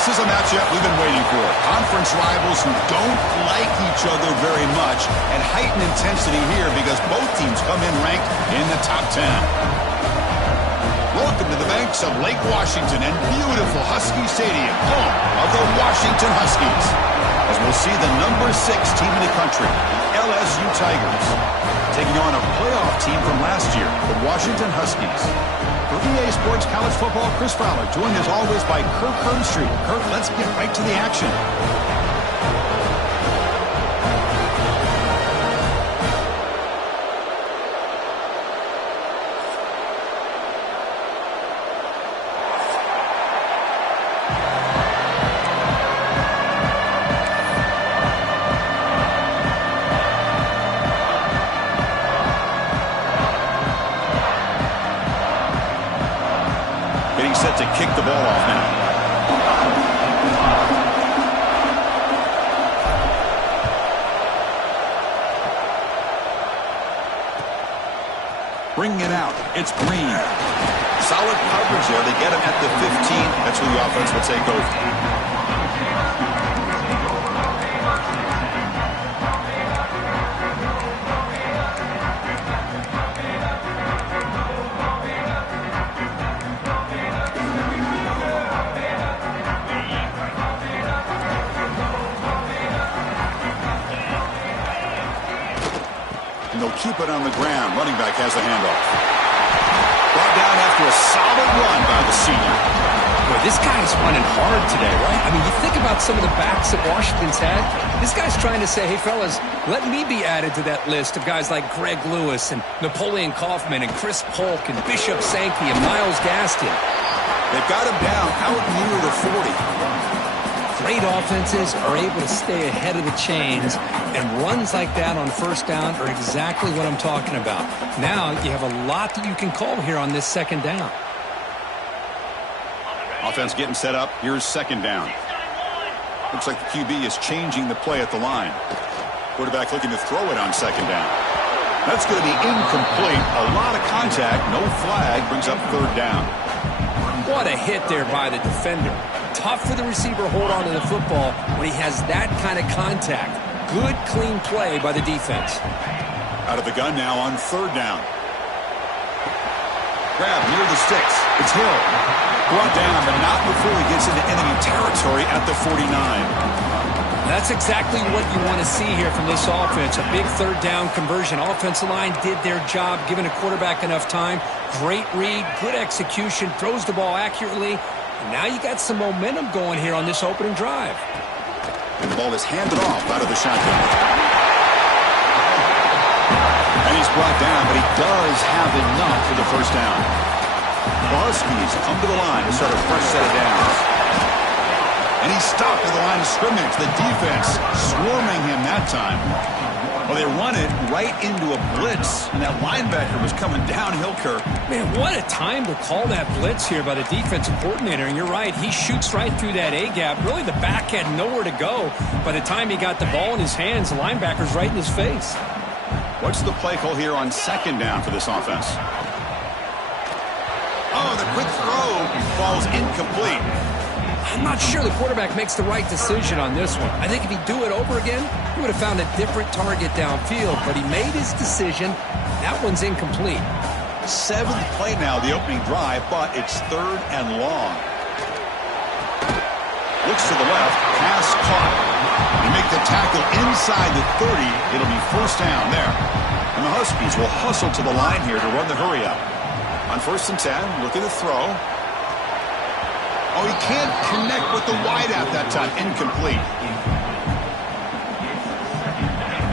This is a matchup we've been waiting for. Conference rivals who don't like each other very much, and heightened intensity here because both teams come in ranked in the top 10. Welcome to the banks of Lake Washington and beautiful Husky Stadium, home of the Washington Huskies. As we'll see the number 6 team in the country, the LSU Tigers, taking on a playoff team from last year, the Washington Huskies. For EA Sports College Football, Chris Fowler, joined as always by Kirk Herbstreit. Kirk, let's get right to the action. Set to kick the ball off now. Bringing it out. It's Green. Solid coverage there. They get him at the 15. That's who the offense will take over. They'll keep it on the ground. Running back has the handoff. Brought down after a solid run by the senior. Boy, this guy's running hard today, right? I mean, you think about some of the backs that Washington's had. This guy's trying to say, hey, fellas, let me be added to that list of guys like Greg Lewis and Napoleon Kaufman and Chris Polk and Bishop Sankey and Myles Gaskin. They've got him down out near the 40. Great offenses are able to stay ahead of the chains, and runs like that on first down are exactly what I'm talking about. Now you have a lot that you can call here on this second down. Offense getting set up. Here's second down. Looks like the QB is changing the play at the line. Quarterback looking to throw it on second down. That's going to be incomplete. A lot of contact. No flag. Brings up third down. What a hit there by the defender. Tough for the receiver to hold on to the football when he has that kind of contact. Good, clean play by the defense. Out of the gun now on third down. Grab near the sticks. It's Hill. Brought down, but not before he gets into enemy territory at the 49. That's exactly what you want to see here from this offense. A big third down conversion. Offensive line did their job, giving a quarterback enough time. Great read, good execution, throws the ball accurately. And now you got some momentum going here on this opening drive. And the ball is handed off out of the shotgun. And he's brought down, but he does have enough for the first down. The Huskies come to the line to start a fresh set of downs. And he's stopped at the line of scrimmage. The defense swarming him that time. Well, they run it right into a blitz, and that linebacker was coming downhill, Kirk. Man, what a time to call that blitz here by the defensive coordinator. And you're right, he shoots right through that A-gap. Really, the back had nowhere to go. By the time he got the ball in his hands, the linebacker's right in his face. What's the play call here on second down for this offense? Oh, the quick throw falls incomplete. I'm not sure the quarterback makes the right decision on this one. I think if he'd do it over again, he would have found a different target downfield, but he made his decision. That one's incomplete. 7th play now, the opening drive, but it's third and long. Looks to the left, pass caught. They make the tackle inside the 30. It'll be first down there. And the Huskies will hustle to the line here to run the hurry up. On 1st and 10, looking to throw. Oh, he can't connect with the wideout that time. Incomplete.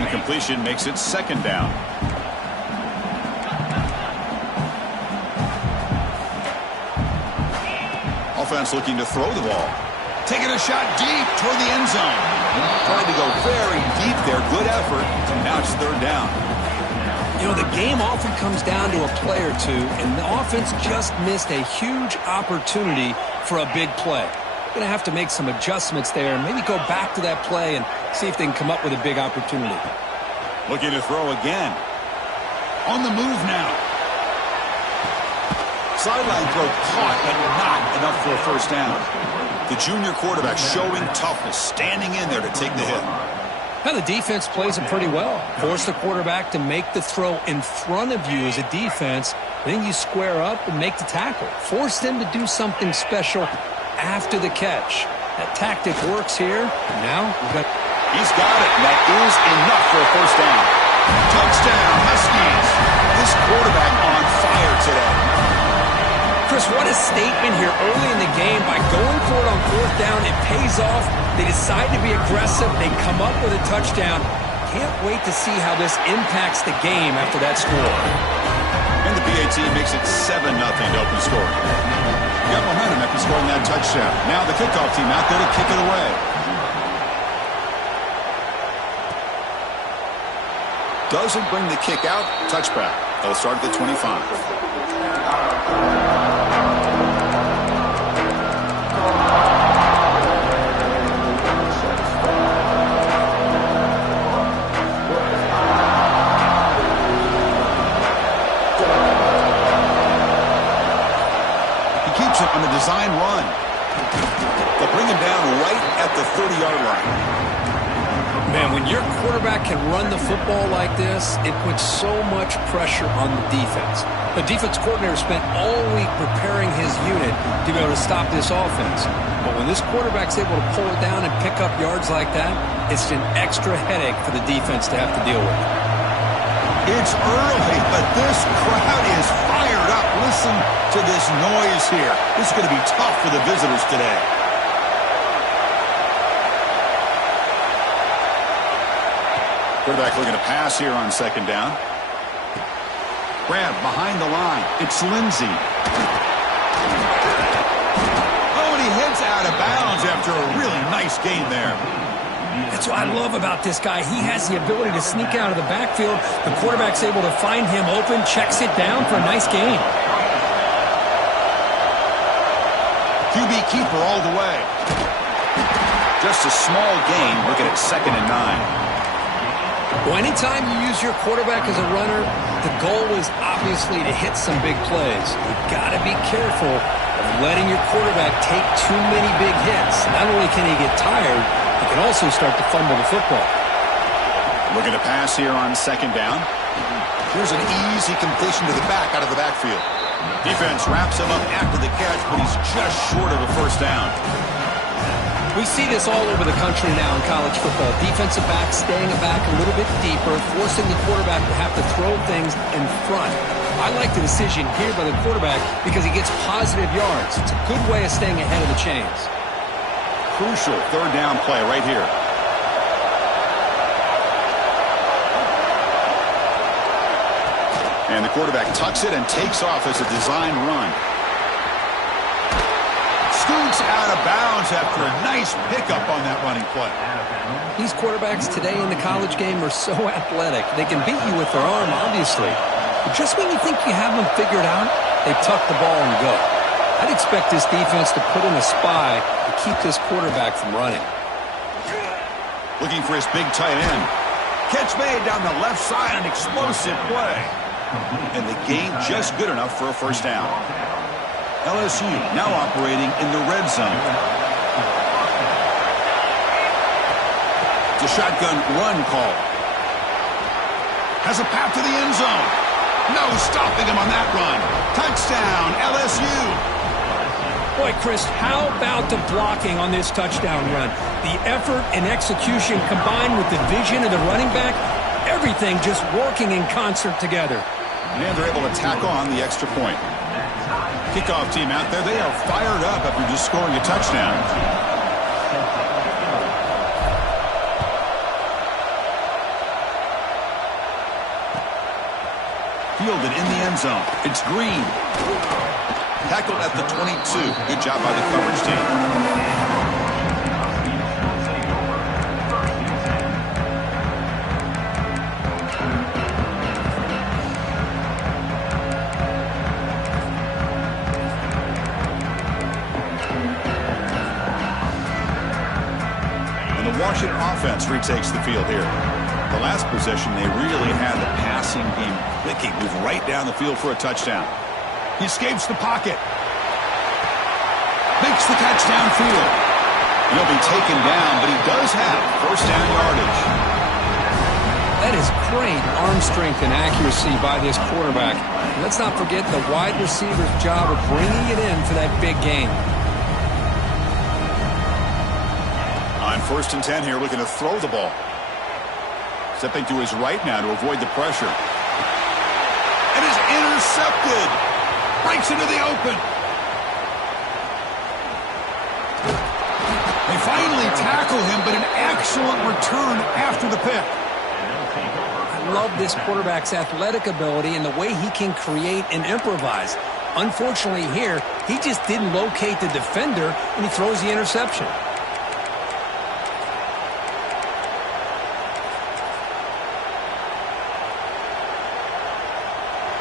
Incompletion makes it second down. Offense looking to throw the ball. Taking a shot deep toward the end zone. Trying to go very deep there. Good effort. Now it's third down. You know, the game often comes down to a play or two, and the offense just missed a huge opportunity for a big play. Going to have to make some adjustments there and maybe go back to that play and see if they can come up with a big opportunity. Looking to throw again. On the move now. Sideline throw caught, but not enough for a first down. The junior quarterback showing toughness, standing in there to take the hit. Now the defense plays it pretty well. Force the quarterback to make the throw in front of you as a defense. Then you square up and make the tackle. Force them to do something special after the catch. That tactic works here. Now he's got it, and that is enough for a first down. Touchdown, Huskies. This quarterback on fire today. Chris, what a statement here early in the game. By going for it on fourth down, it pays off. They decide to be aggressive. They come up with a touchdown. Can't wait to see how this impacts the game after that score. And the PAT makes it 7-0 to open score. Got momentum after scoring that touchdown. Now the kickoff team out there to kick it away. Doesn't bring the kick out. Touchback. They'll start at the 25. On the design run. They'll bring him down right at the 30-yard line. Man, when your quarterback can run the football like this, it puts so much pressure on the defense. The defense coordinator spent all week preparing his unit to be able to stop this offense. But when this quarterback's able to pull it down and pick up yards like that, it's an extra headache for the defense to have to deal with. It's early, but this crowd is fired up. Listen to this noise here. This is going to be tough for the visitors today. Quarterback looking to pass here on second down. Grab behind the line. It's Lindsey. Oh, and he heads out of bounds after a really nice gain there. That's what I love about this guy. He has the ability to sneak out of the backfield. The quarterback's able to find him open, checks it down for a nice gain. QB keeper all the way. Just a small gain. Looking at 2nd and 9. Well, anytime you use your quarterback as a runner, the goal is obviously to hit some big plays. You've got to be careful of letting your quarterback take too many big hits. Not only can he get tired, he can also start to fumble the football. Looking to pass here on second down. Here's an easy completion to the back out of the backfield. Defense wraps him up after the catch, but he's just short of a first down. We see this all over the country now in college football. Defensive backs staying back a little bit deeper, forcing the quarterback to have to throw things in front. I like the decision here by the quarterback because he gets positive yards. It's a good way of staying ahead of the chains. Crucial third down play right here. And the quarterback tucks it and takes off as a design run. Scoots out of bounds after a nice pickup on that running play. These quarterbacks today in the college game are so athletic. They can beat you with their arm, obviously. But just when you think you have them figured out, they tuck the ball and go. I'd expect this defense to put in a spy to keep this quarterback from running. Looking for his big tight end. Catch made down the left side, an explosive play. And the gain just good enough for a first down. LSU now operating in the red zone. It's a shotgun run call. Has a path to the end zone. No stopping him on that run. Touchdown, LSU. Boy, Chris, how about the blocking on this touchdown run? The effort and execution combined with the vision of the running back, everything just working in concert together. And they're able to tack on the extra point. Kickoff team out there, they are fired up after just scoring a touchdown. Fielded in the end zone. It's Green. Tackled at the 22. Good job by the coverage team. Washington offense retakes the field here. The last possession, they really had the passing game clicking. Moved right down the field for a touchdown. He escapes the pocket. Big makes the catch downfield. He'll be taken down, but he does have first down yardage. That is great arm strength and accuracy by this quarterback. And let's not forget the wide receiver's job of bringing it in for that big gain. On 1st and 10 here, looking to throw the ball. Stepping to his right now to avoid the pressure. And is intercepted. Breaks into the open. They finally tackle him, but an excellent return after the pick. I love this quarterback's athletic ability and the way he can create and improvise. Unfortunately here, he just didn't locate the defender, and he throws the interception.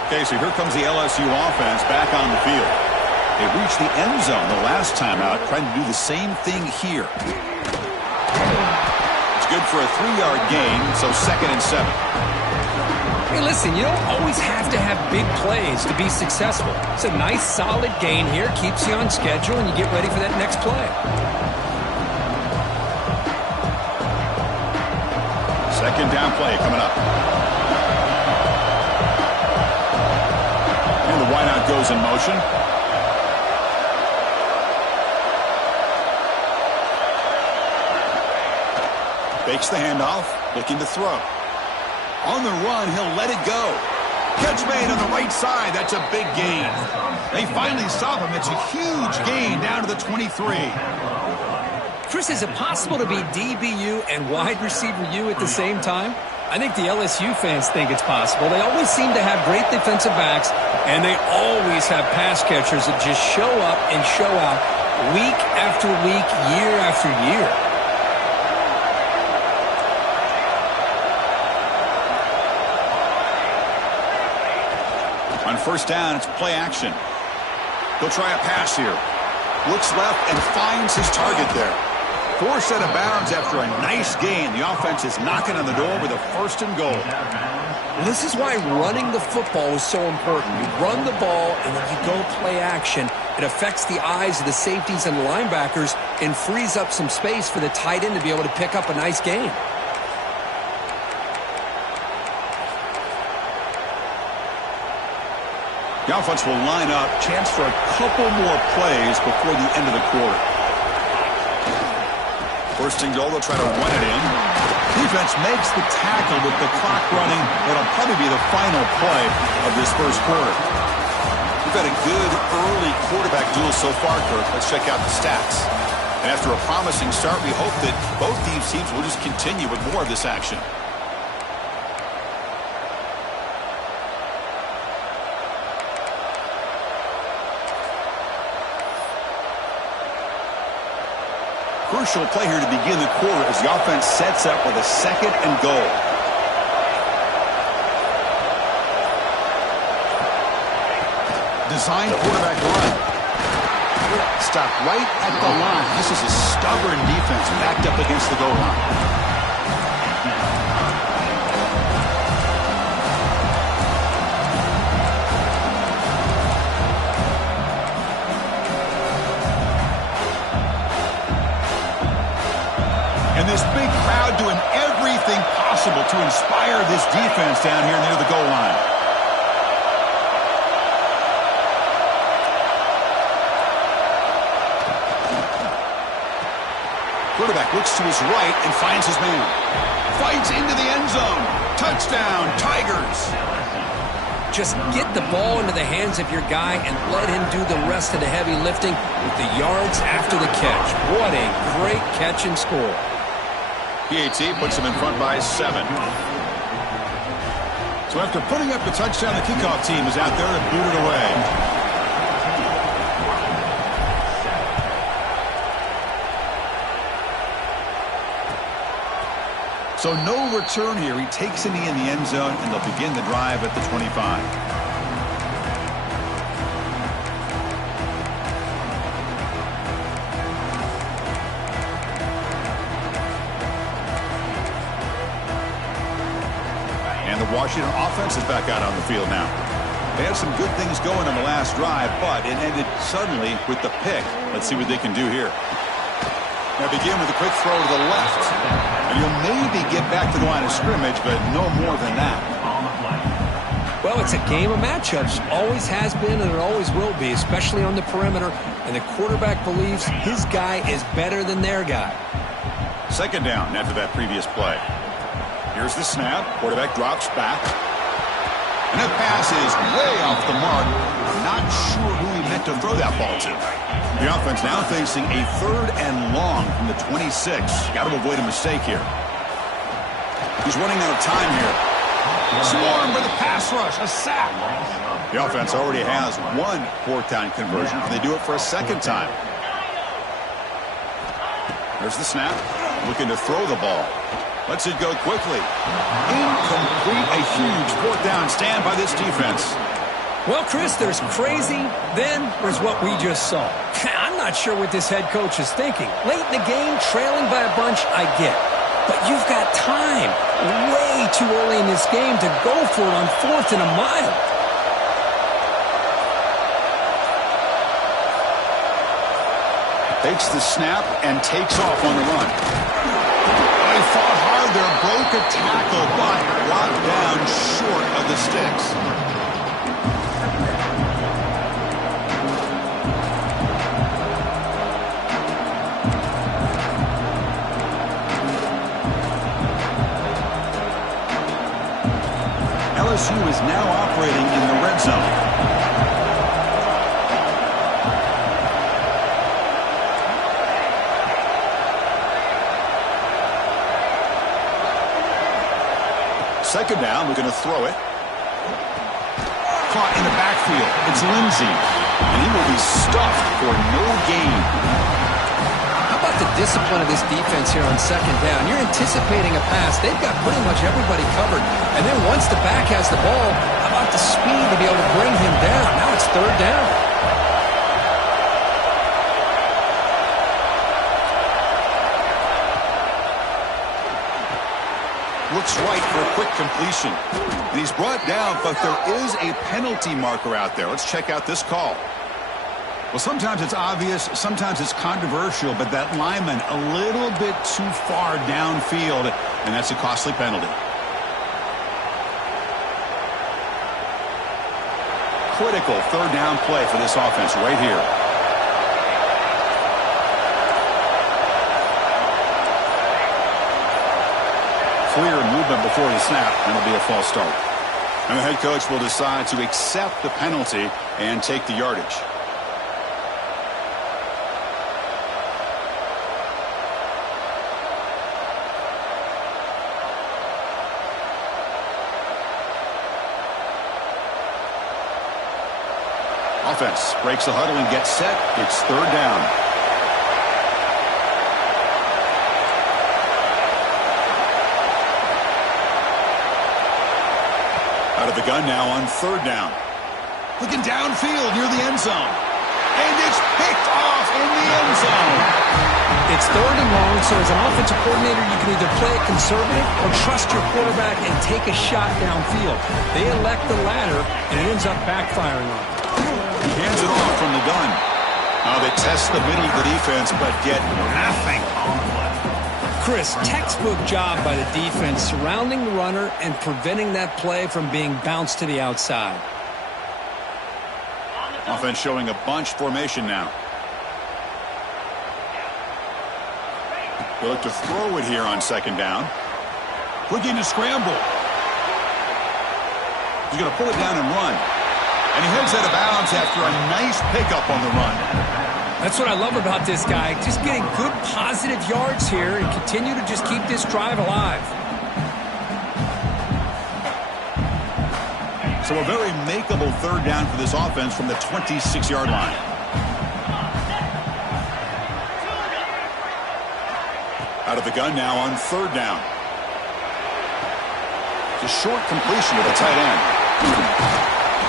Okay, so here comes the LSU offense back on the field. They reached the end zone the last time out, trying to do the same thing here. It's good for a 3-yard gain, so 2nd and 7. Hey, listen, you don't always have to have big plays to be successful. It's a nice, solid gain here, keeps you on schedule, and you get ready for that next play. 2nd down play coming up. And the wideout goes in motion. Fakes the handoff, looking to throw. On the run, he'll let it go. Catch made on the right side. That's a big gain. They finally stop him. It's a huge gain down to the 23. Chris, is it possible to be DBU and wide receiver U at the same time? I think the LSU fans think it's possible. They always seem to have great defensive backs, and they always have pass catchers that just show up and show out week after week, year after year. On 1st down, it's play action. He'll try a pass here. Looks left and finds his target there. Forced out of bounds after a nice gain. The offense is knocking on the door with a 1st and goal. This is why running the football is so important. You run the ball, and then you go play action. It affects the eyes of the safeties and linebackers and frees up some space for the tight end to be able to pick up a nice gain. The offense will line up. Chance for a couple more plays before the end of the quarter. 1st and goal, they'll try to run it in. Defense makes the tackle with the clock running. That'll probably be the final play of this 1st quarter. We've had a good early quarterback duel so far, Kirk. Let's check out the stats. And after a promising start, we hope that both these teams will just continue with more of this action. Crucial play here to begin the quarter as the offense sets up with a 2nd and goal. Designed quarterback run. Stop right at the line. This is a stubborn defense backed up against the goal line. And this big crowd doing everything possible to inspire this defense down here near the goal line. Quarterback looks to his right and finds his man. Fights into the end zone. Touchdown, Tigers. Just get the ball into the hands of your guy and let him do the rest of the heavy lifting with the yards after the catch. What a great catch and score. PAT puts him in front by 7. So after putting up the touchdown, the kickoff team is out there to boot it away. So no return here. He takes a knee in the end zone, and they'll begin the drive at the 25. The Washington offense is back out on the field now. They had some good things going on the last drive, but it ended suddenly with the pick. Let's see what they can do here. Now begin with a quick throw to the left. And you'll maybe get back to the line of scrimmage, but no more than that. Well, it's a game of matchups. Always has been and it always will be, especially on the perimeter. And the quarterback believes his guy is better than their guy. Second down after that previous play. Here's the snap. Quarterback drops back. And that pass is way off the mark. Not sure who he meant to throw that ball to. The offense now facing a 3rd and long from the 26. Got to avoid a mistake here. He's running out of time here. Swarm for the pass rush. A sack. The offense already has one 4th down conversion. Can they do it for a second time? There's the snap. Looking to throw the ball. Lets it go quickly. Incomplete. A huge 4th down stand by this defense. Well, Chris, there's crazy, then there's what we just saw. I'm not sure what this head coach is thinking. Late in the game, trailing by a bunch, I get. But you've got time. Way too early in this game to go for it on 4th and a mile. Takes the snap and takes off on the run. They fought hard there, broke a tackle, but brought down short of the sticks. LSU is now operating in the red zone. Second down, we're going to throw it. Caught in the backfield. It's Lindsey. And he will be stuffed for no gain. How about the discipline of this defense here on second down? You're anticipating a pass. They've got pretty much everybody covered. And then once the back has the ball, how about the speed to be able to bring him down? Now it's 3rd down. Looks right for a quick completion. And he's brought down, but there is a penalty marker out there. Let's check out this call. Well, sometimes it's obvious, sometimes it's controversial, but that lineman a little bit too far downfield, and that's a costly penalty. Critical 3rd down play for this offense right here. Clear movement before the snap, and it'll be a false start. And the head coach will decide to accept the penalty and take the yardage. Offense breaks the huddle and gets set. It's 3rd down. Out of the gun now on 3rd down. Looking downfield near the end zone. And it's picked off in the end zone. It's 3rd and long, so as an offensive coordinator, you can either play it conservative or trust your quarterback and take a shot downfield. They elect the latter, and it ends up backfiring on them. He hands it off from the gun. Now they test the middle of the defense, but get nothing on the play. Chris, textbook job by the defense surrounding the runner and preventing that play from being bounced to the outside. Offense showing a bunch formation now. They look to throw it here on 2nd down. Looking to scramble. He's going to pull it down and run. And he heads out of bounds after a nice pickup on the run. That's what I love about this guy. Just getting good positive yards here and continue to just keep this drive alive. So a very makeable 3rd down for this offense from the 26-yard line. Out of the gun now on 3rd down. It's a short completion to the tight end.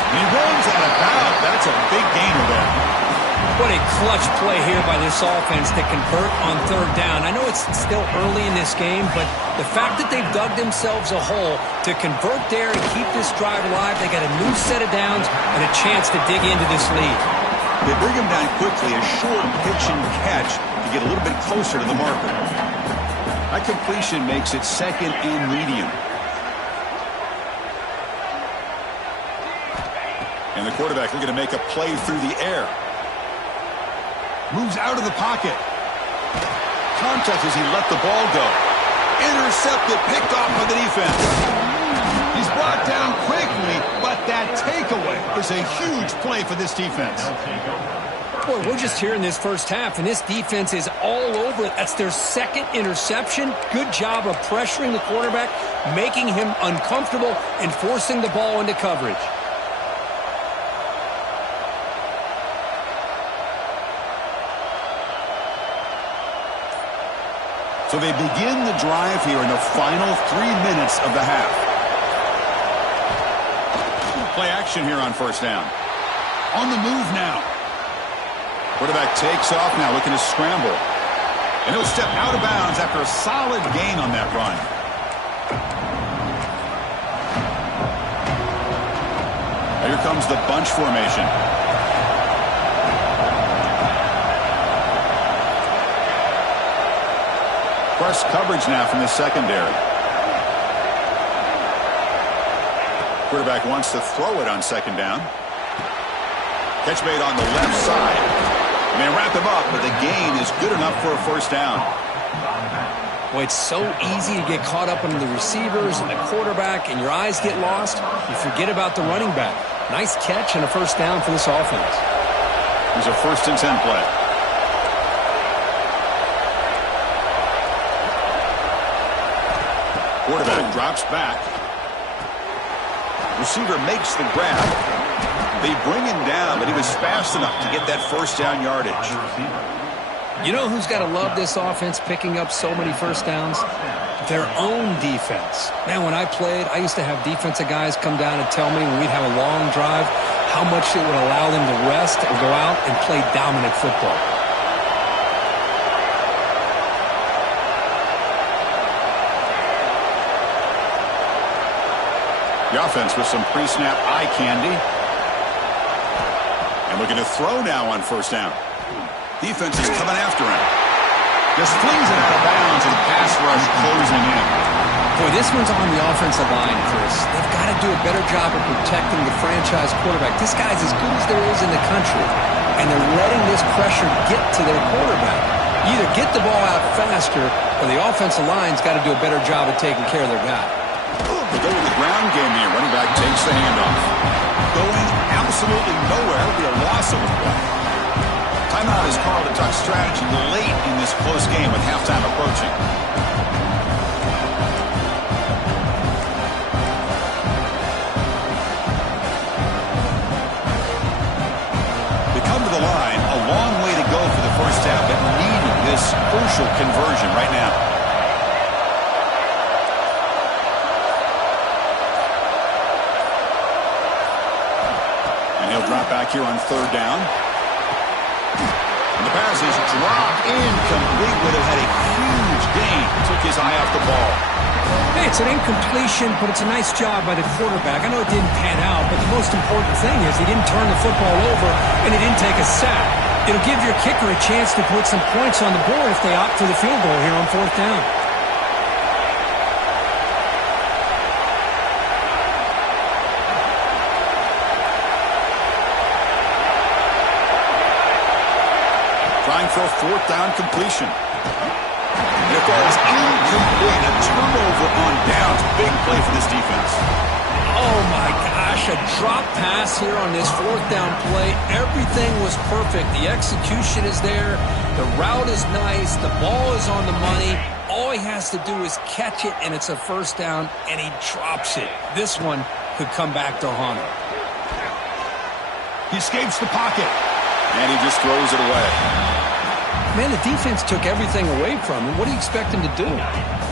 And he runs out of bounds. That's a big gainer there. What a clutch play here by this offense to convert on third down. I know it's still early in this game, but the fact that they've dug themselves a hole to convert there and keep this drive alive, they got a new set of downs and a chance to dig into this lead. They bring him down quickly, a short pitch and catch to get a little bit closer to the marker. That completion makes it second and medium. And the quarterback looking to make a play through the air. Moves out of the pocket. Contact as he let the ball go. Intercepted, picked off by the defense. He's brought down quickly, but that takeaway is a huge play for this defense. Boy, we're just here in this first half, and this defense is all over it. That's their second interception. Good job of pressuring the quarterback, making him uncomfortable, and forcing the ball into coverage. So they begin the drive here in the final 3 minutes of the half. Play action here on first down. On the move now. Quarterback takes off now, looking to scramble. And he'll step out of bounds after a solid gain on that run. Here comes the bunch formation. Press coverage now from the secondary. Quarterback wants to throw it on second down. Catch made on the left side. And they wrap him up, but the gain is good enough for a first down. Boy, it's so easy to get caught up in the receivers and the quarterback, and your eyes get lost. You forget about the running back. Nice catch and a first down for this offense. Here's a 1st and 10 play. Quarterback drops back. Receiver makes the grab. They bring him down, but he was fast enough to get that first down yardage. You know who's got to love this offense picking up so many first downs? Their own defense. Man, when I played, I used to have defensive guys come down and tell me when we'd have a long drive how much it would allow them to rest and go out and play dominant football. The offense with some pre-snap eye candy. And looking to throw now on first down. Defense is coming after him. Just flings it out of bounds and pass rush closing in. Boy, this one's on the offensive line, Chris. They've got to do a better job of protecting the franchise quarterback. This guy's as good as there is in the country, and they're letting this pressure get to their quarterback. Either get the ball out faster, or the offensive line's got to do a better job of taking care of their guy. They go with the ground game here. Running back takes the handoff. Going absolutely nowhere. It'll be a loss of a play. Timeout is called to talk strategy late in this close game with halftime approaching. They come to the line. A long way to go for the first half, but needed this crucial conversion right now. He'll drop back here on third down. And the pass is dropped incomplete, but it had a huge gain. Took his eye off the ball. Hey, it's an incompletion, but it's a nice job by the quarterback. I know it didn't pan out, but the most important thing is he didn't turn the football over and he didn't take a sack. It'll give your kicker a chance to put some points on the board if they opt for the field goal here on fourth down. Trying for a fourth down completion. And it falls incomplete. A turnover on downs. Big play for this defense. Oh, my gosh. A drop pass here on this fourth down play. Everything was perfect. The execution is there. The route is nice. The ball is on the money. All he has to do is catch it, and it's a first down, and he drops it. This one could come back to haunt him. He escapes the pocket. And he just throws it away. Man, the defense took everything away from him. What do you expect him to do?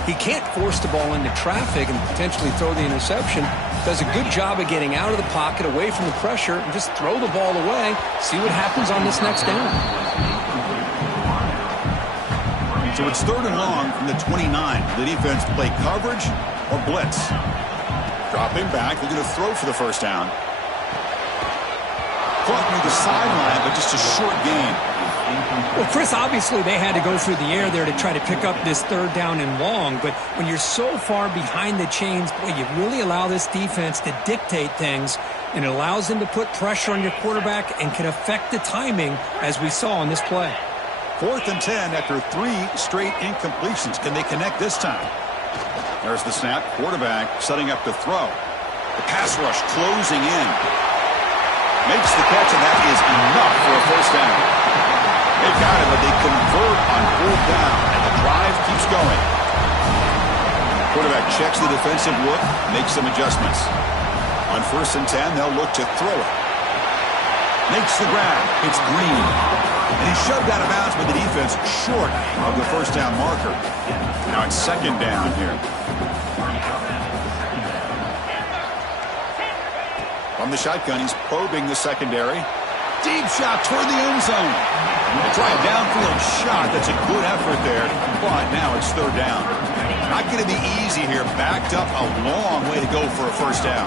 He can't force the ball into traffic and potentially throw the interception. Does a good job of getting out of the pocket, away from the pressure, and just throw the ball away. See what happens on this next down. So it's 3rd and long from the 29. The defense play coverage or blitz. Dropping back, looking to throw for the first down. Caught near the sideline, but just a short gain. Well, Chris, obviously they had to go through the air there to try to pick up this 3rd down and long, but when you're so far behind the chains, boy, you really allow this defense to dictate things, and it allows them to put pressure on your quarterback and can affect the timing, as we saw on this play. 4th and 10 after 3 straight incompletions. Can they connect this time? There's the snap. Quarterback setting up to throw. The pass rush closing in. Makes the catch, and that is enough for a first down. They got it, but they convert on 4th down, and the drive keeps going. Quarterback checks the defensive look, makes some adjustments. On 1st and 10, they'll look to throw it. Makes the grab. It's Green. And he's shoved out of bounds by the defense short of the first down marker. Now it's 2nd down here. From the shotgun, he's probing the secondary. Deep shot toward the end zone. A try a downfield shot. That's a good effort there. But now it's 3rd down. Not going to be easy here. Backed up a long way to go for a first down.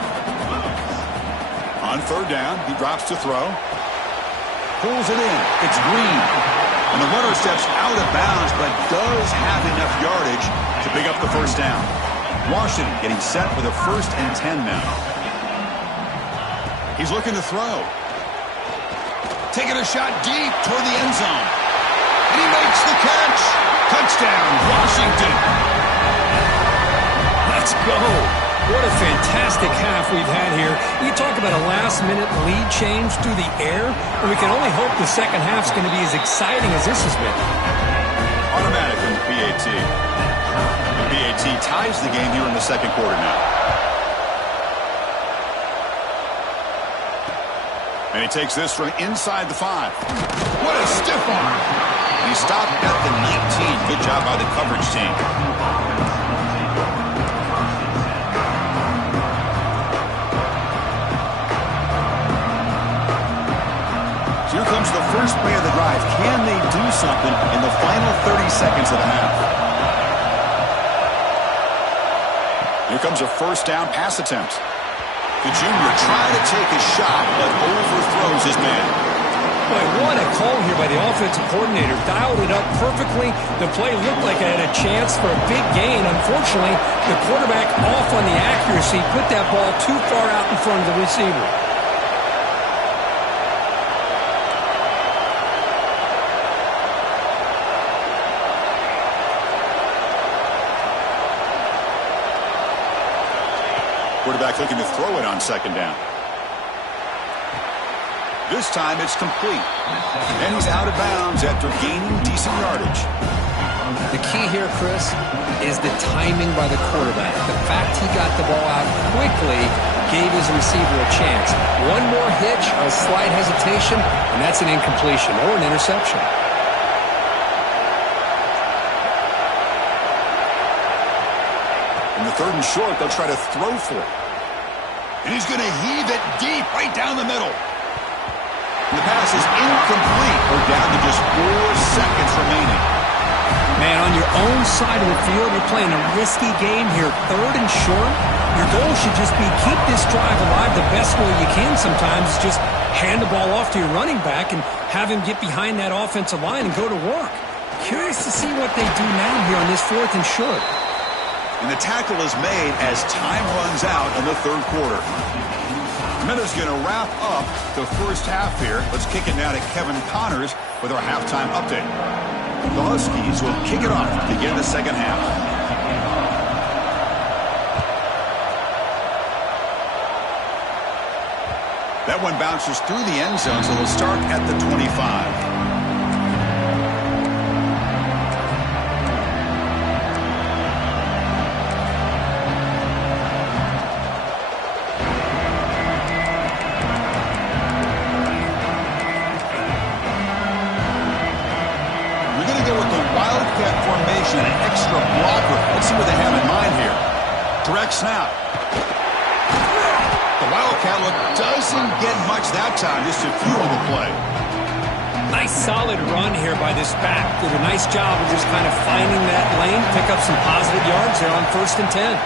On 3rd down, he drops to throw. Pulls it in. It's Green. And the runner steps out of bounds, but does have enough yardage to pick up the first down. Washington getting set for the 1st and 10 now. He's looking to throw. Taking a shot deep toward the end zone. And he makes the catch. Touchdown, Washington. Let's go. What a fantastic half we've had here. You talk about a last-minute lead change through the air, and we can only hope the second half's going to be as exciting as this has been. Automatic in the PAT. The PAT ties the game here in the 2nd quarter now. And he takes this from inside the 5. What a stiff arm. And he stopped at the 19. Good job by the coverage team. Here comes the first play of the drive. Can they do something in the final 30 seconds of the half? Here comes a first down pass attempt. The junior trying to take a shot, but overthrows his man. Boy, what a call here by the offensive coordinator. Dialed it up perfectly. The play looked like it had a chance for a big gain. Unfortunately, the quarterback off on the accuracy, put that ball too far out in front of the receiver. Quarterback looking to throw it on 2nd down. This time it's complete. And he's out of bounds after gaining decent yardage. The key here, Chris, is the timing by the quarterback. The fact he got the ball out quickly gave his receiver a chance. One more hitch, a slight hesitation, and that's an incompletion or an interception. In the 3rd and short, they'll try to throw for it. And he's going to heave it deep right down the middle. And the pass is incomplete. We're down to just 4 seconds remaining. Man, on your own side of the field, you're playing a risky game here. 3rd and short. Your goal should just be keep this drive alive the best way you can sometimes. Just hand the ball off to your running back and have him get behind that offensive line and go to work. Curious to see what they do now here on this 4th and short. And the tackle is made as time runs out in the 3rd quarter. Minutes going to wrap up the first half here. Let's kick it now to Kevin Connors with our halftime update. The Huskies will kick it off to begin the 2nd half. That one bounces through the end zone, so they'll start at the 25. An extra blocker. Let's see where the quarterback snap. The Wildcat look doesn't get much that time, just a few on the play. Nice solid run here by this back. Did a nice job of just kind of finding that lane, pick up some positive yards there on 1st and 10.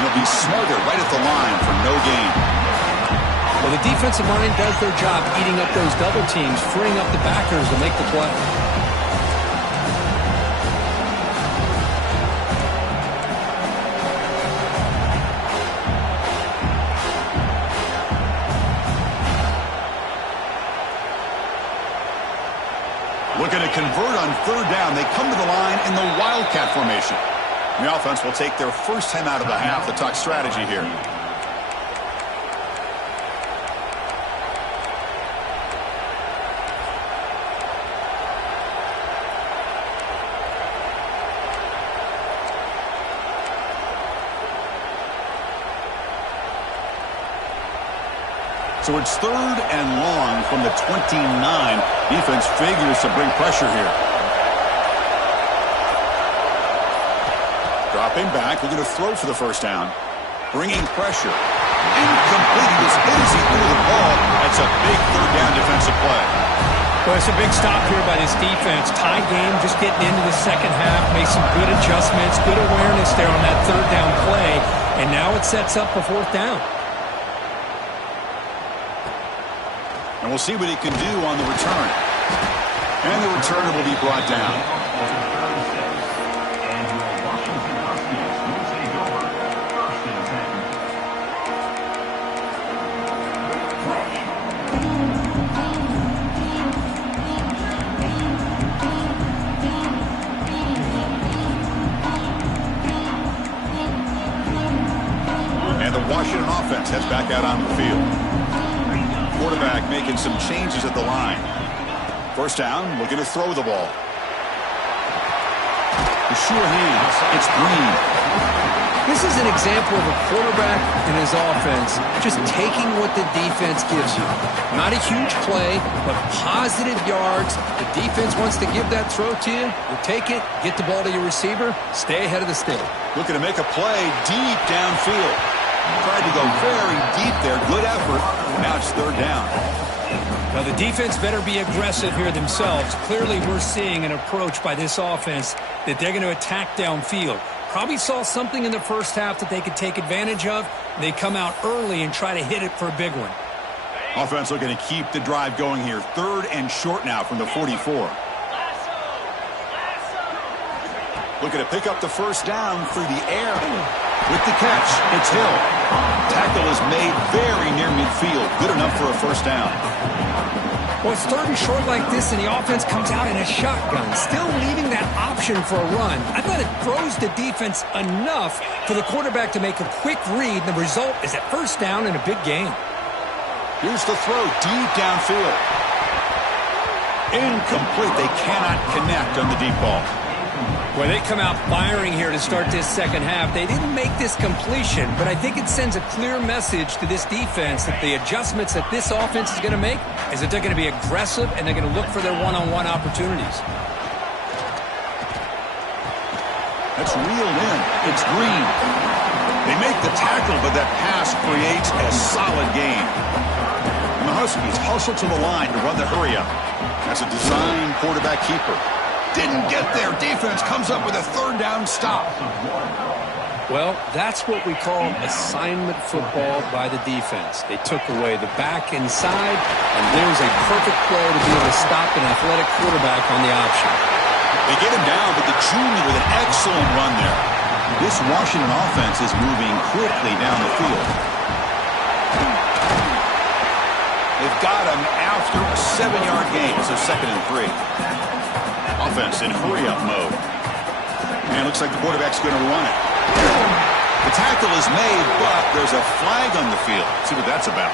He'll be smothered right at the line for no gain. Well, the defensive line does their job eating up those double teams, freeing up the backers to make the play. Looking to convert on 3rd down. They come to the line in the Wildcat formation. The offense will take their first time out of the half to talk strategy here. So it's 3rd and long from the 29. Defense figures to bring pressure here. Dropping back, looking to throw for the first down. Bringing pressure. Incomplete. He was busy through the ball. That's a big 3rd down defensive play. Well, it's a big stop here by this defense. Tie game, just getting into the second half. Made some good adjustments, good awareness there on that 3rd down play. And now it sets up a 4th down. And we'll see what he can do on the return. And the returner will be brought down. And the Washington offense heads back out on the field. Quarterback making some changes at the line. 1st down, looking to throw the ball. The sure hands. It's Green. This is an example of a quarterback and his offense just taking what the defense gives you. Not a huge play, but positive yards. The defense wants to give that throw to you. You take it, get the ball to your receiver, stay ahead of the stick. Looking to make a play deep downfield. Tried to go very deep there. Good effort. Now it's 3rd down. Now the defense better be aggressive here themselves. Clearly we're seeing an approach by this offense that they're going to attack downfield. Probably saw something in the first half that they could take advantage of. They come out early and try to hit it for a big one. Offense looking to keep the drive going here. 3rd and short now from the 44. Looking to pick up the first down through the air. With the catch, it's Hill. Tackle is made very near midfield. Good enough for a first down. Well, it's 3rd and short like this, and the offense comes out in a shotgun, still leaving that option for a run. I thought it throws the defense enough for the quarterback to make a quick read. The result is a first down and a big gain. Here's the throw deep downfield. Incomplete. They cannot connect on the deep ball. Well, they come out firing here to start this second half. They didn't make this completion, but I think it sends a clear message to this defense that the adjustments that this offense is going to make is that they're going to be aggressive and they're going to look for their one-on-one opportunities. That's reeled in. It's Green. They make the tackle, but that pass creates a solid gain. And the Huskies hustle to the line to run the hurry-up. That's a design quarterback keeper. Didn't get there. Defense comes up with a 3rd down stop. Well, that's what we call assignment football by the defense. They took away the back inside, and there's a perfect play to be able to stop an athletic quarterback on the option. They get him down, but the junior with an excellent run there. This Washington offense is moving quickly down the field. They've got him after a 7-yard gain, so 2nd and 3. Offense in hurry-up mode. And it looks like the quarterback's going to run it. The tackle is made, but there's a flag on the field. See what that's about.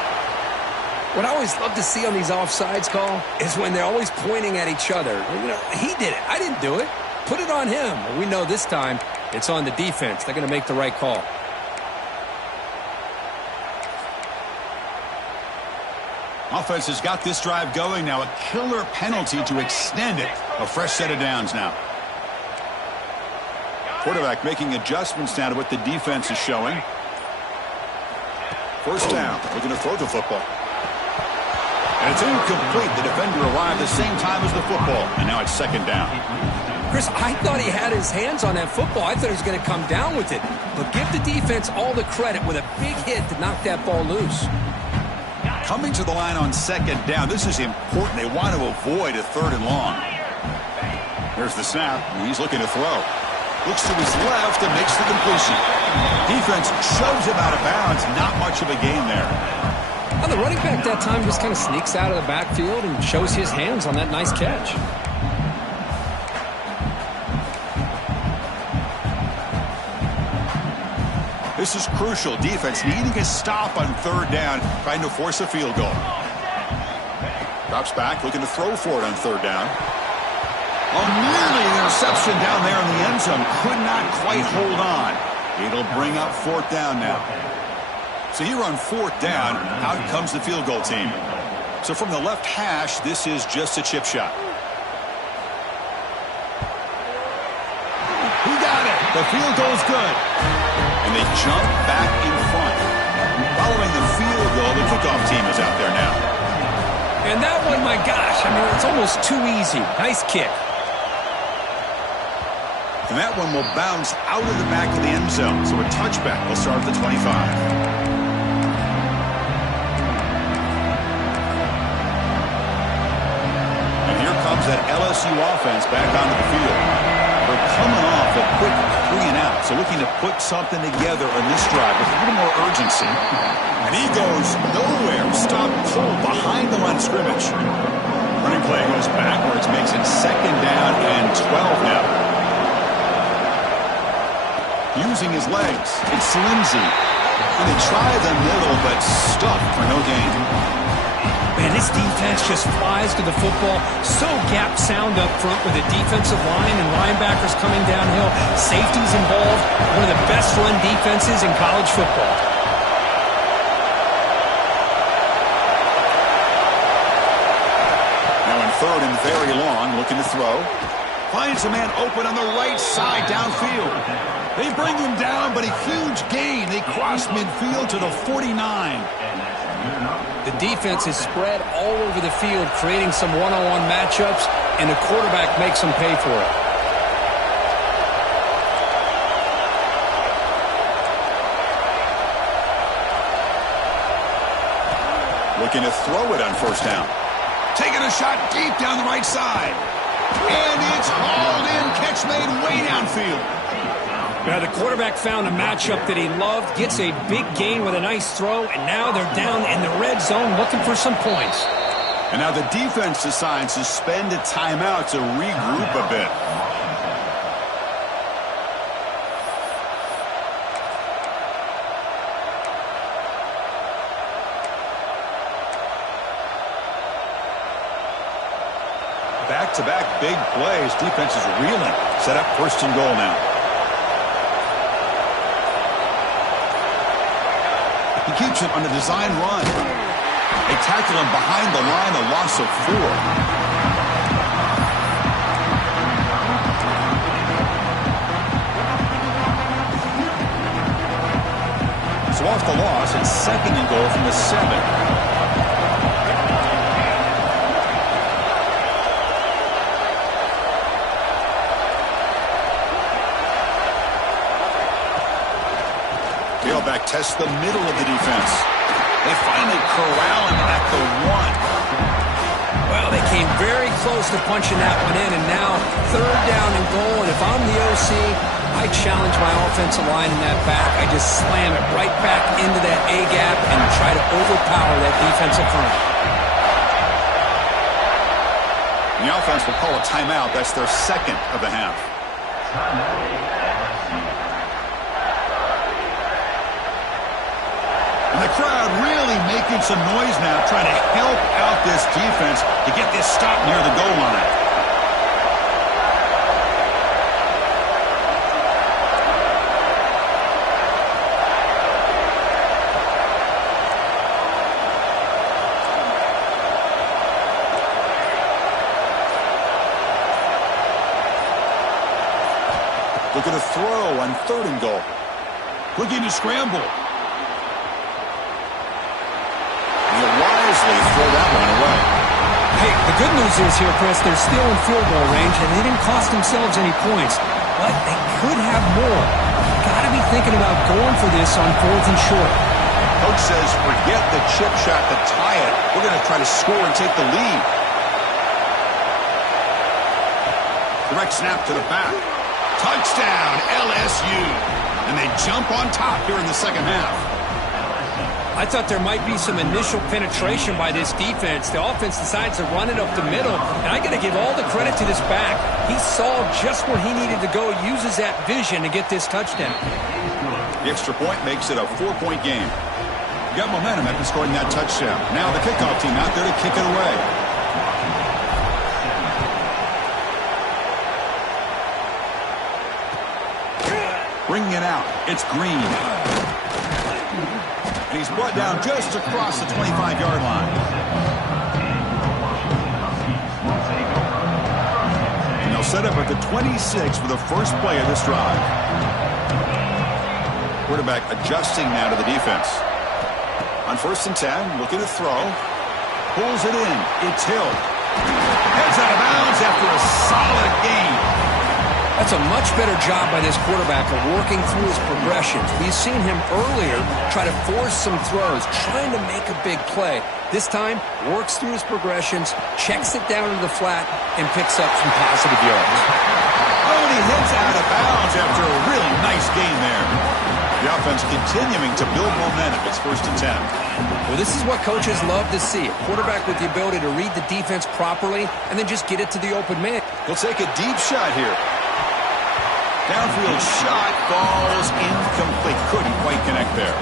What I always love to see on these offsides call is when they're always pointing at each other. You know, he did it. I didn't do it. Put it on him. Well, we know this time it's on the defense. They're going to make the right call. Offense has got this drive going now. A killer penalty to extend it. A fresh set of downs now. Quarterback making adjustments now to what the defense is showing. First down, looking to throw the football. And it's incomplete. The defender arrived the same time as the football, and now it's second down. Chris, I thought he had his hands on that football. I thought he was going to come down with it. But give the defense all the credit with a big hit to knock that ball loose. Coming to the line on second down, this is important. They want to avoid a third and long. There's the snap. He's looking to throw. Looks to his left and makes the completion. Defense shoves him out of bounds. Not much of a gain there. Well, the running back that time just kind of sneaks out of the backfield and shows his hands on that nice catch. This is crucial. Defense needing a stop on third down, trying to force a field goal. Drops back, looking to throw for it on third down. Oh, nearly an interception down there in the end zone. Could not quite hold on. It'll bring up fourth down now. So here on fourth down, out comes the field goal team. So from the left hash, this is just a chip shot. He got it. The field goal's good. And they jump back in front. Following the field goal, the kickoff team is out there now. And that one, my gosh, I mean, it's almost too easy. Nice kick. And that one will bounce out of the back of the end zone. So a touchback will start at the 25. And here comes that LSU offense back onto the field. They're coming off a quick 3 and out. So looking to put something together on this drive with a little more urgency. And he goes nowhere. Stop cold behind the line of scrimmage. Running play goes backwards, makes it second down and 12 now. Using his legs, it's Lindsey. And they try the middle, but stuffed for no gain. Man, this defense just flies to the football. So gap sound up front with the defensive line and linebackers coming downhill. Safeties involved. One of the best run defenses in college football. Now in third and very long, looking to throw. Finds a man open on the right side downfield. They bring him down, but a huge gain. They cross midfield to the 49. The defense is spread all over the field, creating some one-on-one matchups, and the quarterback makes them pay for it. Looking to throw it on first down. Taking a shot deep down the right side. And it's hauled in. Catch made way downfield. Now, the quarterback found a matchup that he loved, gets a big gain with a nice throw, and now they're down in the red zone looking for some points. And now the defense decides to spend a timeout to regroup a bit. Back-to-back big plays. Defense is reeling. Set up first and goal now. He keeps it on a design run. They tackle him behind the line, a loss of 4. So off the loss, it's second and goal from the 7. Tailback tests the middle of the defense. They finally corral him at the 1. Well, they came very close to punching that one in, and now third down and goal. And if I'm the OC, I challenge my offensive line in that back. I just slam it right back into that A-gap and try to overpower that defensive front. The offense will call a timeout. That's their second of the half. And the crowd really making some noise now, trying to help out this defense to get this stop near the goal line. Looking to throw on 3rd and goal. Looking to scramble. He'll wisely throw that one away. Hey, the good news is here, Chris, they're still in field goal range, and they didn't cost themselves any points. But they could have more. Got to be thinking about going for this on 4th and short. Coach says, forget the chip shot to tie it. We're going to try to score and take the lead. Direct snap to the back. Touchdown, LSU. And they jump on top here in the second half. I thought there might be some initial penetration by this defense. The offense decides to run it up the middle, and I got to give all the credit to this back. He saw just where he needed to go, uses that vision to get this touchdown. The extra point makes it a 4-point game. You got momentum after scoring that touchdown. Now the kickoff team out there to kick it away. Bringing it out, it's Green. And he's brought down just across the 25-yard line. And they'll set up at the 26 for the first play of this drive. Quarterback adjusting now to the defense. On 1st and 10, looking to throw. Pulls it in. It's Hill. Heads out of bounds after a solid gain. That's a much better job by this quarterback of working through his progressions. We've seen him earlier try to force some throws, trying to make a big play. This time, works through his progressions, checks it down into the flat, and picks up some positive yards. Oh, and he heads out of bounds after a really nice gain there. The offense continuing to build momentum. It's 1st and 10. Well, this is what coaches love to see. A quarterback with the ability to read the defense properly and then just get it to the open man. He'll take a deep shot here. Downfield shot falls incomplete. Couldn't quite connect there.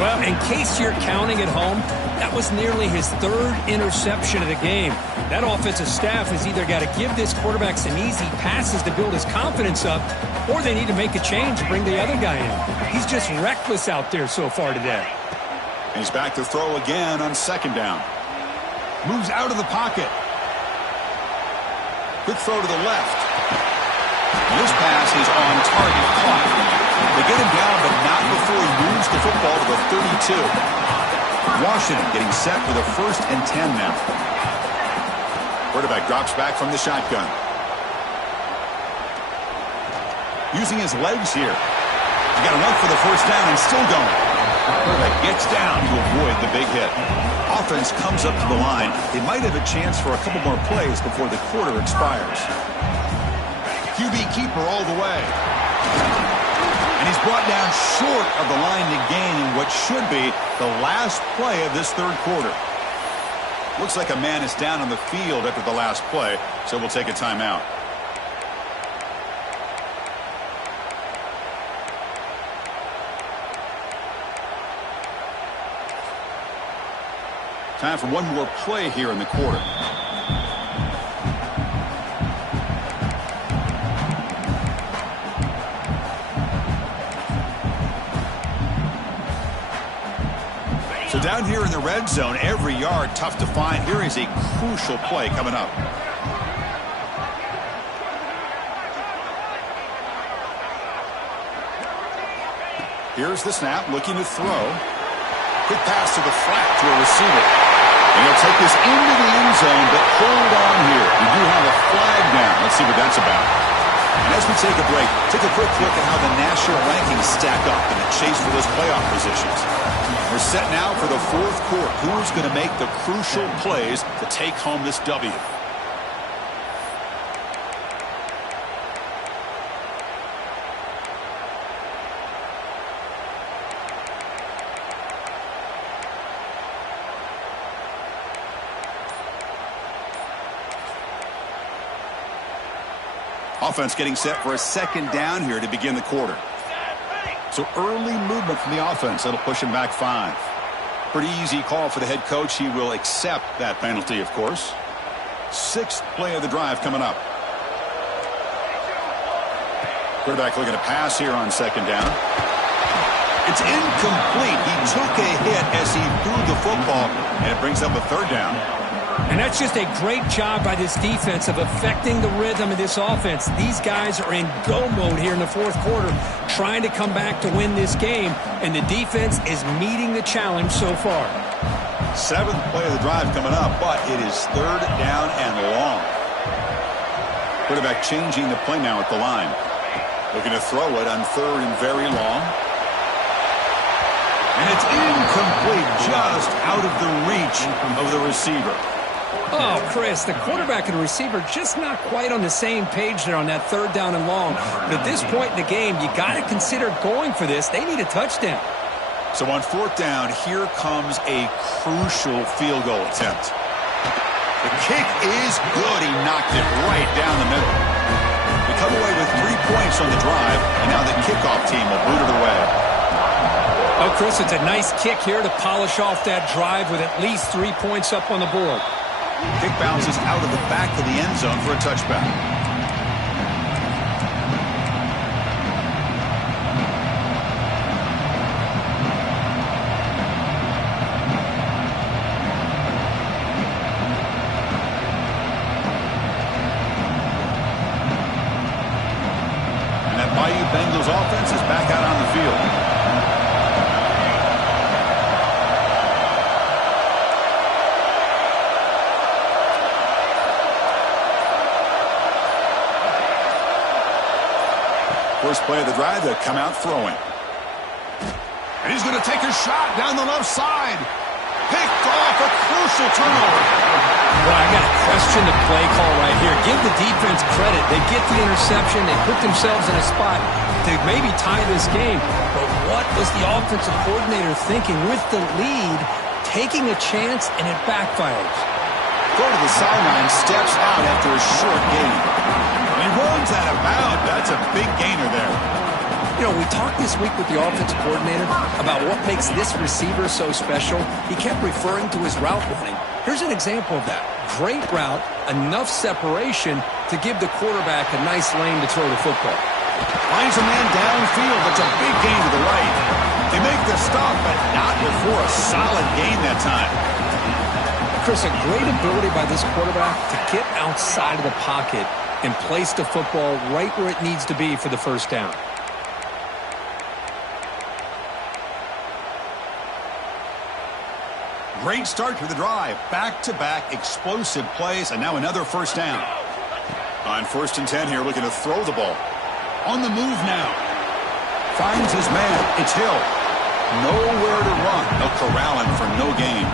Well, in case you're counting at home, that was nearly his 3rd interception of the game. That offensive staff has either got to give this quarterback some easy passes to build his confidence up, or they need to make a change and bring the other guy in. He's just reckless out there so far today. And he's back to throw again on 2nd down. Moves out of the pocket. Quick throw to the left. This pass is on target. Caught. They get him down, but not before he moves the football to the 32. Washington getting set for the 1st and 10 now. Quarterback drops back from the shotgun. Using his legs here. He's got enough for the 1st down and still going. Quarterback gets down to avoid the big hit. Offense comes up to the line. They might have a chance for a couple more plays before the quarter expires. QB keeper all the way. And he's brought down short of the line to gain in what should be the last play of this 3rd quarter. Looks like a man is down on the field after the last play, so we'll take a timeout. Time for one more play here in the quarter. So down here in the red zone, every yard tough to find. Here is a crucial play coming up. Here's the snap, looking to throw. Quick pass to the flat to a receiver. And he'll take this into the end zone, but hold on here. We do have a flag down. Let's see what that's about. And as we take a break, take a quick look at how the national rankings stack up in the chase for those playoff positions. We're set now for the 4th quarter. Who's going to make the crucial plays to take home this W? Offense getting set for a 2nd down here to begin the quarter. So early movement from the offense. That'll push him back 5. Pretty easy call for the head coach. He will accept that penalty, of course. 6th play of the drive coming up. Quarterback looking to pass here on 2nd down. It's incomplete. He took a hit as he threw the football, and it brings up a 3rd down. And that's just a great job by this defense of affecting the rhythm of this offense. These guys are in go mode here in the fourth quarter, trying to come back to win this game, and the defense is meeting the challenge so far. Seventh play of the drive coming up, but it is third down and long. Quarterback changing the play now at the line. Looking to throw it on third and very long. And it's incomplete, just out of the reach of the receiver. Oh, Chris, the quarterback and the receiver just not quite on the same page there on that third down and long. But at this point in the game, you got to consider going for this. They need a touchdown. So on fourth down, here comes a crucial field goal attempt. The kick is good. He knocked it right down the middle. We come away with 3 points on the drive, and now the kickoff team will boot it away. Oh, Chris, it's a nice kick here to polish off that drive with at least 3 points up on the board. Kick bounces out of the back of the end zone for a touchback. And that Bayou Bengals offense is back out on the field. First play of the drive, they'll come out throwing. And he's going to take a shot down the left side. Picked off, a crucial turnover. Well, I got to question the play call right here. Give the defense credit. They get the interception. They put themselves in a spot to maybe tie this game. But what was the offensive coordinator thinking with the lead, taking a chance, and it backfires? Go to the sideline, steps out after a short gain. He runs out of bounds. That's a big gainer there. You know, we talked this week with the offensive coordinator about what makes this receiver so special. He kept referring to his route running. Here's an example of that. Great route, enough separation to give the quarterback a nice lane to throw the football. Finds a man downfield. That's a big gain to the right. They make the stop, but not before a solid gain that time. Chris, a great ability by this quarterback to get outside of the pocket and place the football right where it needs to be for the first down. Great start to the drive. Back-to-back explosive plays, and now another first down. On 1st and 10 here, looking to throw the ball. On the move now. Finds his man. It's Hill. Nowhere to run. They'll corral him for no gain.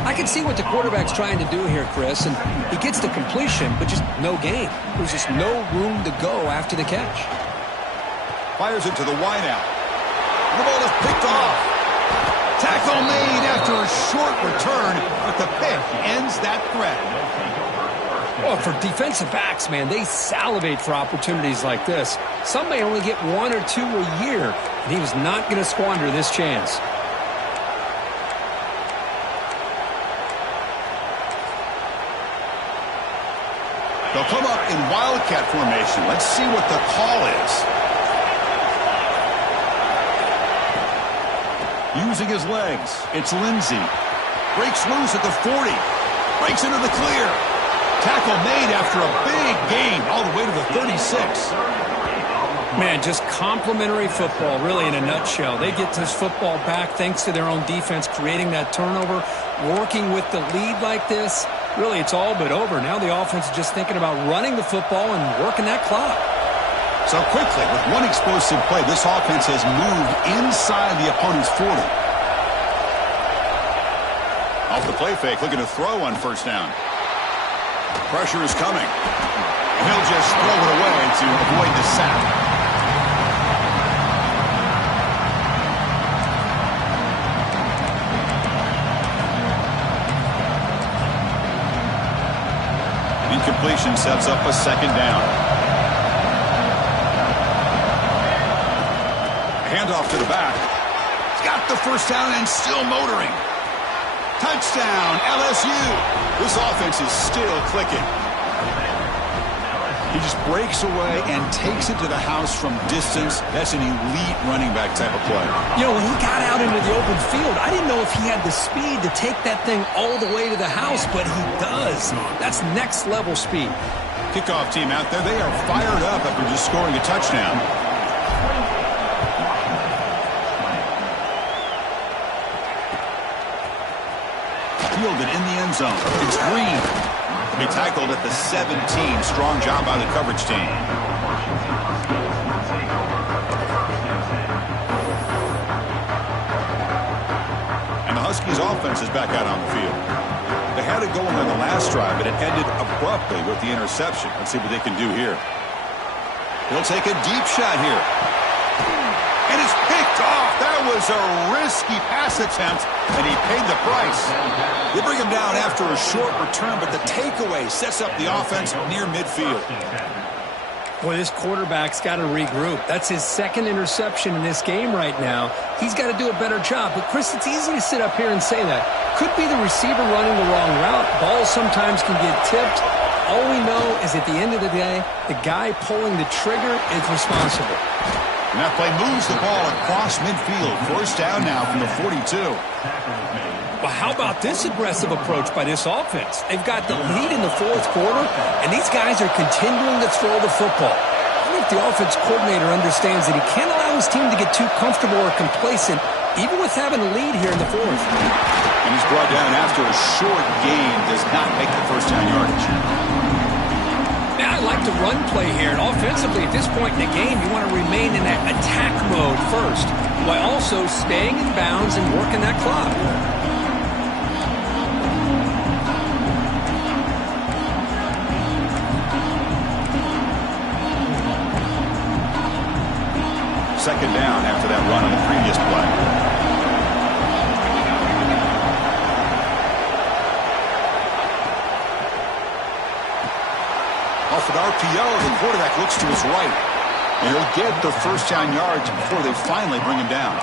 I can see what the quarterback's trying to do here, Chris, and he gets the completion, but just no gain. There's just no room to go after the catch. Fires it to the wideout. The ball is picked off. Tackle made after a short return, but the pick ends that threat. Well, for defensive backs, man, they salivate for opportunities like this. Some may only get 1 or 2 a year, and he was not going to squander this chance. They'll come up in Wildcat formation. Let's see what the call is. Using his legs, it's Lindsey. Breaks loose at the 40. Breaks into the clear. Tackle made after a big gain all the way to the 36. Man, just complimentary football, really, in a nutshell. They get this football back thanks to their own defense, creating that turnover, working with the lead like this. Really, it's all but over. Now the offense is just thinking about running the football and working that clock. So quickly, with one explosive play, this offense has moved inside the opponent's 40. Off the play fake, looking to throw on first down. Pressure is coming. He'll just throw it away to avoid the sack. Incompletion sets up a second down. Handoff to the back. He's got the first down and still motoring. Touchdown, LSU. This offense is still clicking. He just breaks away and takes it to the house from distance. That's an elite running back type of play. You know, when he got out into the open field, I didn't know if he had the speed to take that thing all the way to the house, but he does. That's next-level speed. Kickoff team out there, they are fired up after just scoring a touchdown. Fielded in the end zone. It's Green. He tackled at the 17. Strong job by the coverage team. And the Huskies offense is back out on the field. They had it going on the last drive, but it ended abruptly with the interception. Let's see what they can do here. He'll take a deep shot here. And it's picked off. That was a risky pass attempt, and he paid the price. They bring him down after a short return, but the takeaway sets up the offense near midfield. Boy, this quarterback's got to regroup. That's his second interception in this game right now. He's got to do a better job. But, Chris, it's easy to sit up here and say that. Could be the receiver running the wrong route. Balls sometimes can get tipped. All we know is at the end of the day, the guy pulling the trigger is responsible. And that play moves the ball across midfield. First down now from the 42. Well, how about this aggressive approach by this offense? They've got the lead in the fourth quarter, and these guys are continuing to throw the football. I think the offense coordinator understands that he can't allow his team to get too comfortable or complacent, even with having a lead here in the fourth. And he's brought down after a short gain. Does not make the first down yardage. Now, I like the run play here, and offensively at this point in the game, you want to remain in that attack mode first, while also staying in bounds and working that clock. Second down after that run on the previous play. Off an RPO, the quarterback looks to his right. And he'll get the first down yards before they finally bring him down.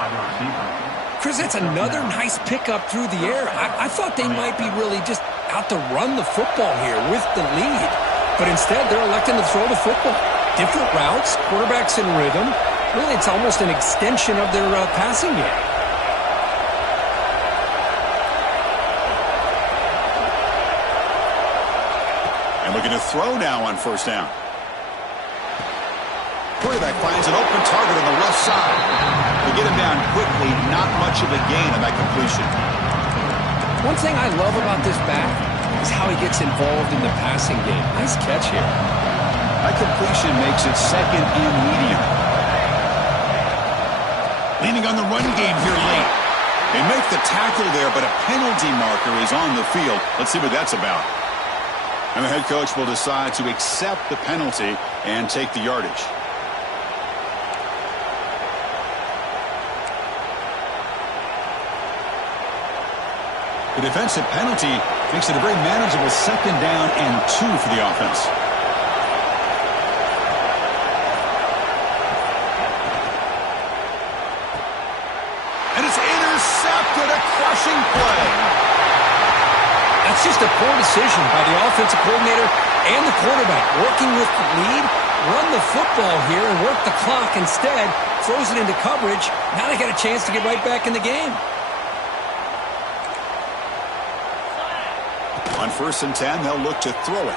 Chris, that's another nice pickup through the air. I thought they might be really just out to run the football here with the lead. But instead, they're electing to throw the football. Different routes, quarterbacks in rhythm. Really, it's almost an extension of their passing game. And looking to throw now on first down. Quarterback finds an open target on the left side. They get him down quickly. Not much of a gain on that completion. One thing I love about this back is how he gets involved in the passing game. Nice catch here. That completion makes it second and medium. Leaning on the run game here late. They make the tackle there, but a penalty marker is on the field. Let's see what that's about. And the head coach will decide to accept the penalty and take the yardage. The defensive penalty makes it a very manageable second down and 2 for the offense. And it's intercepted, a crushing play. That's just a poor decision by the offensive coordinator and the quarterback. Working with the lead, run the football here and work the clock. Instead, throws it into coverage. Now they got a chance to get right back in the game. On 1st and 10, they'll look to throw it.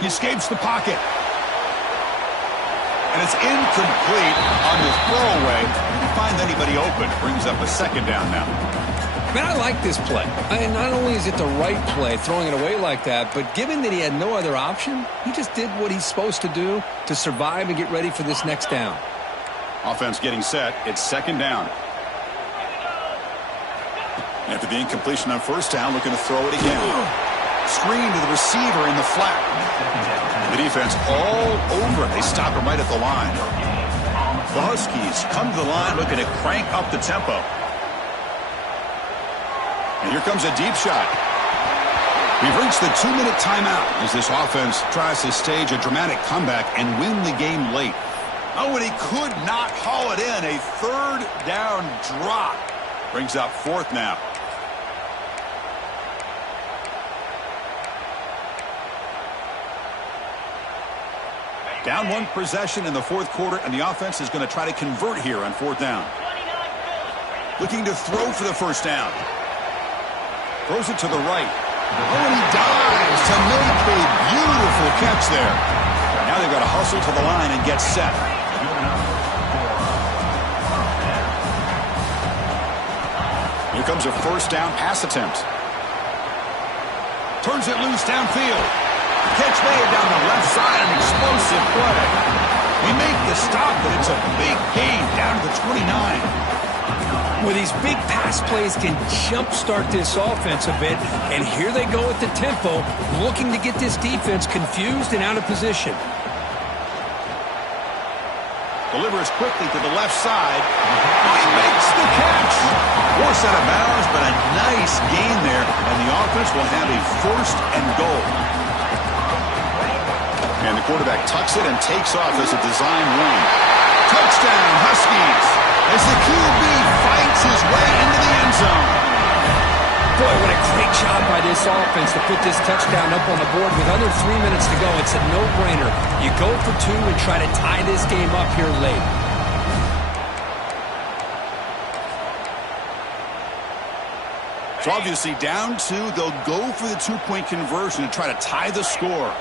He escapes the pocket. And it's incomplete on the throwaway. Didn't find anybody open. Brings up a second down now. Man, I like this play. And not only is it the right play, throwing it away like that, but given that he had no other option, he just did what he's supposed to do to survive and get ready for this next down. Offense getting set. It's second down. After the incompletion on first down, looking to throw it again. Screen to the receiver in the flat. The defense all over it. They stop him right at the line. The Huskies come to the line looking to crank up the tempo. And here comes a deep shot. We've reached the 2-minute timeout as this offense tries to stage a dramatic comeback and win the game late. Oh, and he could not haul it in. A third down drop. Brings up 4th now. Down one possession in the fourth quarter, and the offense is going to try to convert here on fourth down. Looking to throw for the first down. Throws it to the right. Oh, and he dives to make a beautiful catch there. Now they've got to hustle to the line and get set. Here comes a first down pass attempt. Turns it loose downfield. Catch made down the left side, an explosive play. We make the stop, but it's a big gain down to the 29. Well, these big pass plays can jumpstart this offense a bit, and here they go at the tempo, looking to get this defense confused and out of position. Delivers quickly to the left side. Oh, he makes the catch. Forced out of bounds, but a nice gain there, and the offense will have a first and goal. And the quarterback tucks it and takes off as a design run. Touchdown, Huskies, as the QB fights his way into the end zone. Boy, what a great job by this offense to put this touchdown up on the board with under 3 minutes to go. It's a no-brainer. You go for two and try to tie this game up here late. So obviously down two, they'll go for the two-point conversion to try to tie the score.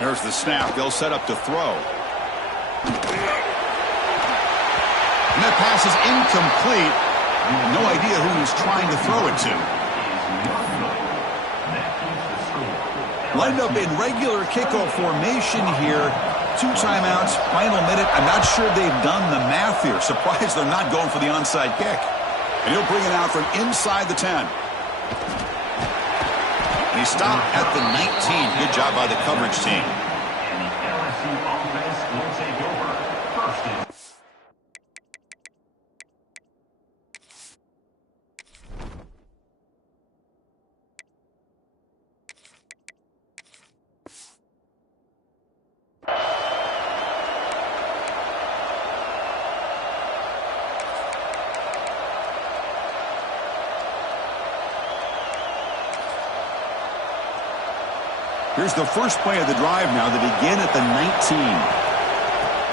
There's the snap. They'll set up to throw. And that pass is incomplete. No idea who he's trying to throw it to. Lined up in regular kickoff formation here. 2 timeouts, final minute. I'm not sure they've done the math here. Surprised they're not going for the onside kick. And he'll bring it out from inside the 10. And he stopped at the 19. Good job by the coverage team. And the LSU offense will take over. First and Here's the first play of the drive now. They begin at the 19.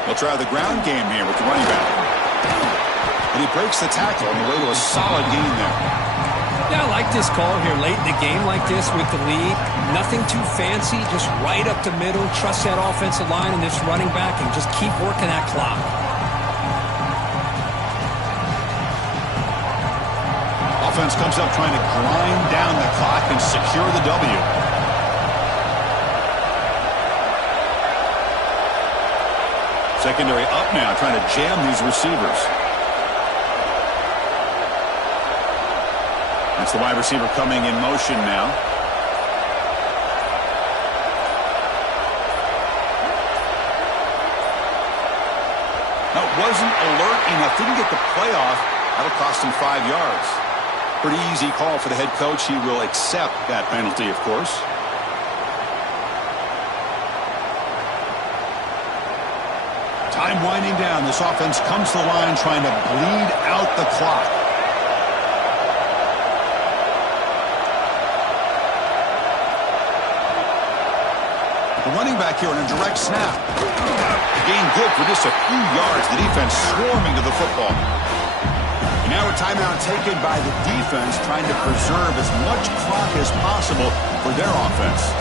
They'll try the ground game here with the running back. And he breaks the tackle on the way to a solid gain there. Yeah, I like this call here late in the game like this with the lead. Nothing too fancy, just right up the middle. Trust that offensive line and this running back and just keep working that clock. Offense comes up trying to grind down the clock and secure the W. Secondary up now, trying to jam these receivers. That's the wide receiver coming in motion now. No, it wasn't alert enough. Didn't get the play off. That'll cost him 5 yards. Pretty easy call for the head coach. He will accept that penalty, of course. Time winding down. This offense comes to the line trying to bleed out the clock. The running back here on a direct snap. Gain good for just a few yards. The defense swarming to the football. And now a timeout taken by the defense trying to preserve as much clock as possible for their offense.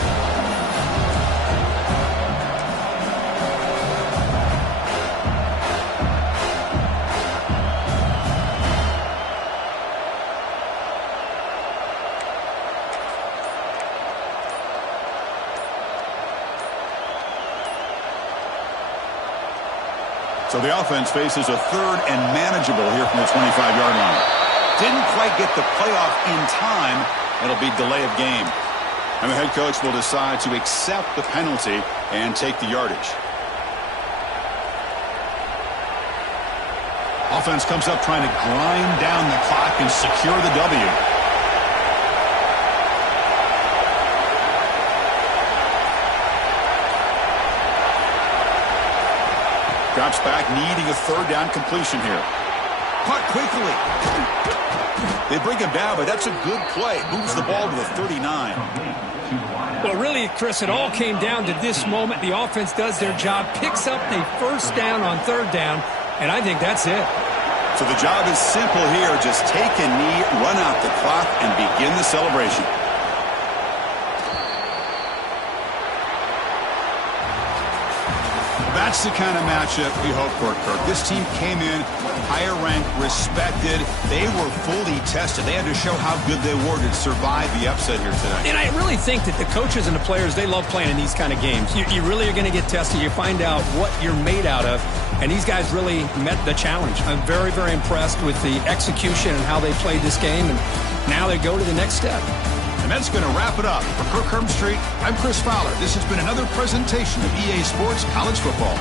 So the offense faces a third and manageable here from the 25-yard line. Didn't quite get the playoff in time. It'll be delay of game. And the head coach will decide to accept the penalty and take the yardage. Offense comes up trying to grind down the clock and secure the W. Drops back, needing a third down completion here. Caught quickly. They bring him down, but that's a good play. Moves the ball to the 39. Well, really, Chris, it all came down to this moment. The offense does their job, picks up the first down on third down, and I think that's it. So the job is simple here. Just take a knee, run out the clock, and begin the celebration. That's the kind of matchup we hope for, Kirk. This team came in higher ranked, respected. They were fully tested. They had to show how good they were to survive the upset here today. And I really think that the coaches and the players, they love playing in these kind of games. You really are going to get tested. You find out what you're made out of. And these guys really met the challenge. I'm very, very impressed with the execution and how they played this game. And now they go to the next step. And that's going to wrap it up. For Kirk Herbstreit, I'm Chris Fowler. This has been another presentation of EA Sports College Football.